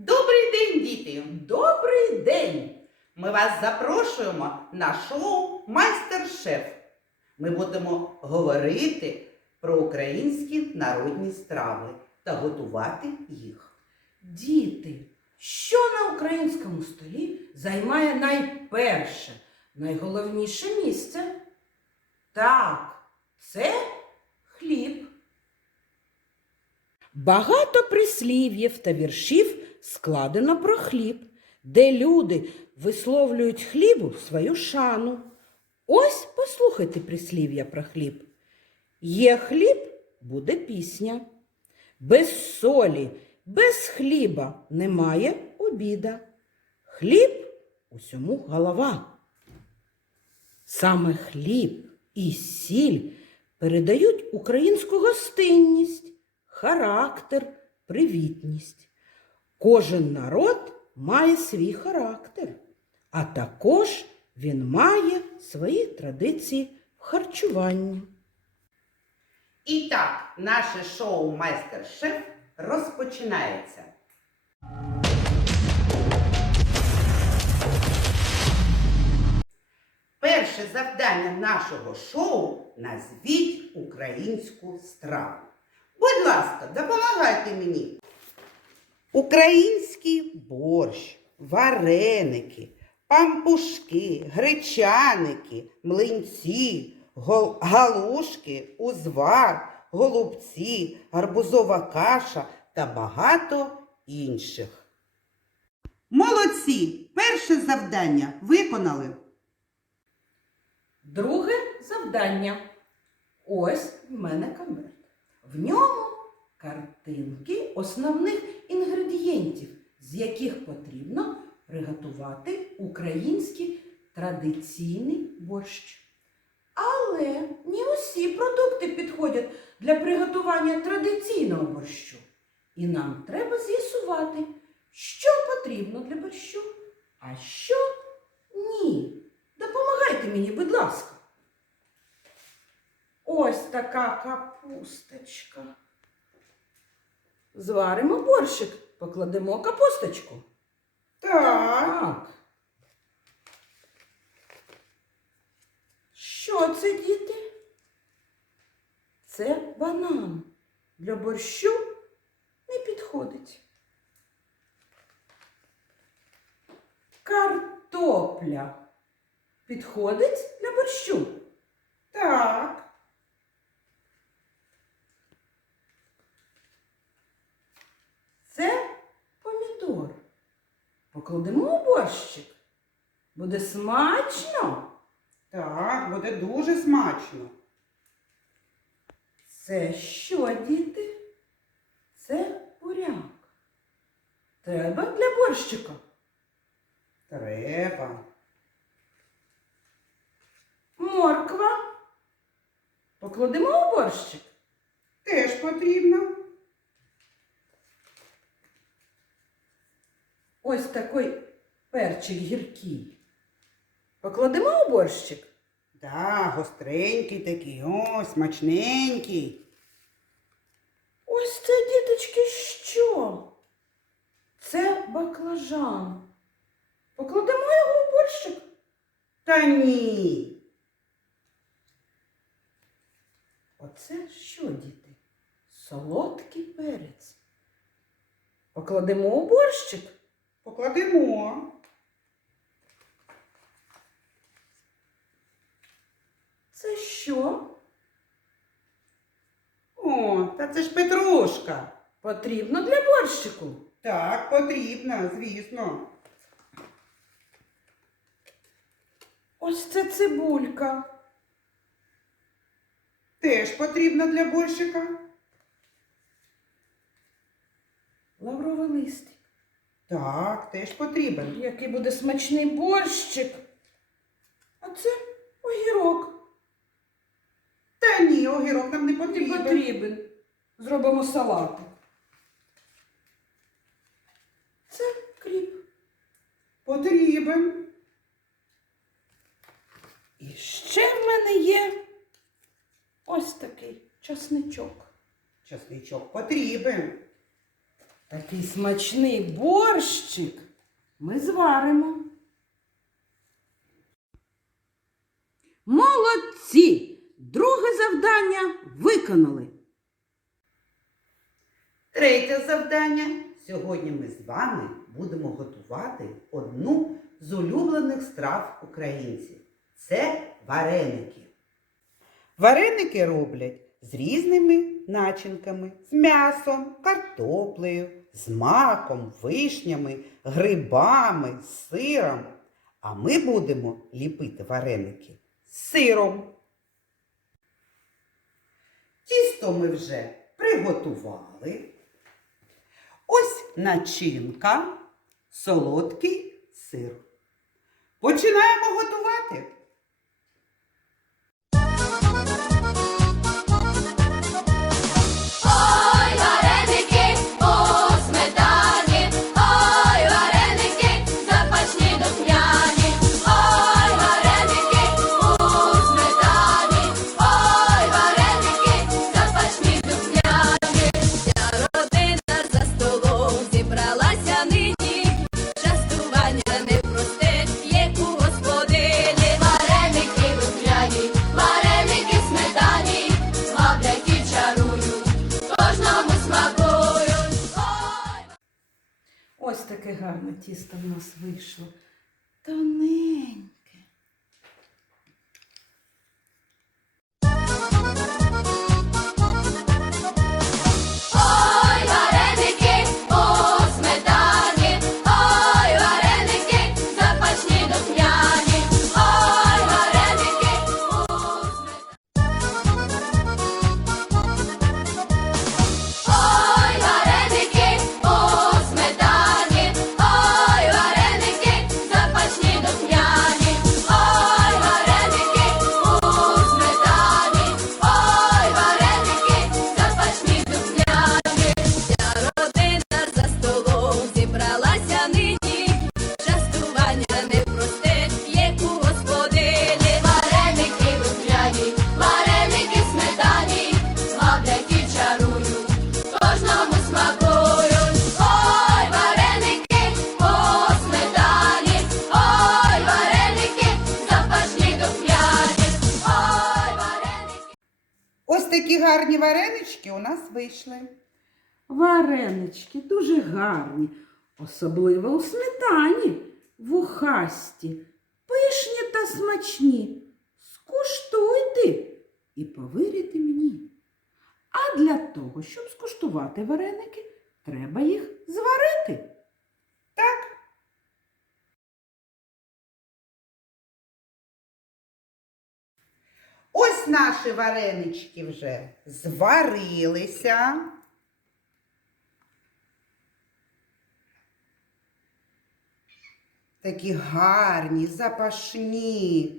Добрий день, діти! Добрий день! Ми вас запрошуємо на шоу Майстер-шеф. Ми будемо говорити про українські народні страви та готувати їх. Діти, що на українському столі займає найперше, найголовніше місце? Так, це хліб. Багато прислів'їв та віршів складено про хліб, де люди висловлюють хлібу свою шану. Ось послухайте прислів'я про хліб. Є хліб, буде пісня. Без солі, без хліба немає обіда. Хліб усьому голова. Саме хліб і сіль передають українську гостинність, характер, привітність. Кожен народ має свій характер, а також він має свої традиції в харчуванні. І так, наше шоу Майстер-шеф розпочинається. Перше завдання нашого шоу назвіть українську страву. Будь ласка, допомагайте мені. Український борщ, вареники, пампушки, гречаники, млинці, галушки, узвар, голубці, гарбузова каша та багато інших. Молодці! Перше завдання виконали. Друге завдання. Ось в мене конверт. В ньому картинки основних інгредієнтів, з яких потрібно приготувати український традиційний борщ. Але не усі продукти підходять для приготування традиційного борщу. І нам треба з'ясувати, що потрібно для борщу, а що ні. Допомагайте мені, будь ласка. Ось така капусточка. Зваримо борщик, покладемо капусточку. Так. Що це, діти? Це банан. Для борщу не підходить. Картопля підходить для борщу. Так. Це помідор. Покладемо у борщик. Буде смачно. Так, буде дуже смачно. Це що, діти? Це буряк. Треба для борщика. Треба. Морква. Покладемо у борщик. Теж потрібно. Ось такий перчик гіркий. Покладемо у борщик. Да, гостренький такий, о, смачненький. Ось це, діточки, що? Це баклажан. Покладемо його у борщик. Та ні. Оце що, діти? Солодкий перець. Покладемо у борщик. Покладемо. Це що? О, та це ж петрушка. Потрібно для борщику. Так, потрібно, звісно. Ось це цибулька. Теж потрібно для борщика. Лавровий листик. Так, теж потрібен. Який буде смачний борщик. А це огірок. Огірок нам не Не потрібен. потрібен. Зробимо салати. Це кріп. Потрібен. І ще в мене є ось такий часничок. Часничок потрібен. Такий смачний борщик ми зваримо. Молодці! Друге завдання виконали. Третє завдання. Сьогодні ми з вами будемо готувати одну з улюблених страв українців. Це вареники. Вареники роблять з різними начинками, з м'ясом, картоплею, з маком, вишнями, грибами, сиром. А ми будемо ліпити вареники з сиром. Тісто ми вже приготували. Ось начинка, солодкий сир. Починаємо готувати. Таке гарне тісто в нас вийшло. Тоненьке. Такі гарні варенички у нас вийшли. Варенички дуже гарні, особливо у сметані, вухасті, пишні та смачні. Скуштуйте і повірите мені. А для того, щоб скуштувати вареники, треба їх зварити. Ось наші варенички вже зварилися. Такі гарні, запашні,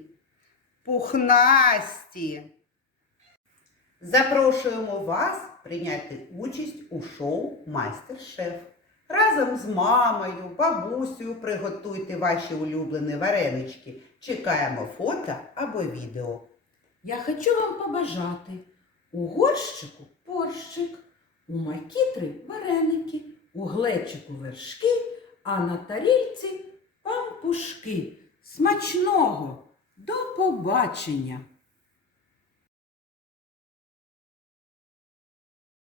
пухнасті. Запрошуємо вас прийняти участь у шоу Майстер-шеф. Разом з мамою, бабусею приготуйте ваші улюблені варенички. Чекаємо фото або відео. Я хочу вам побажати у горщику порщик, у макітри вареники, у глечику вершки, а на тарільці пампушки. Смачного! До побачення!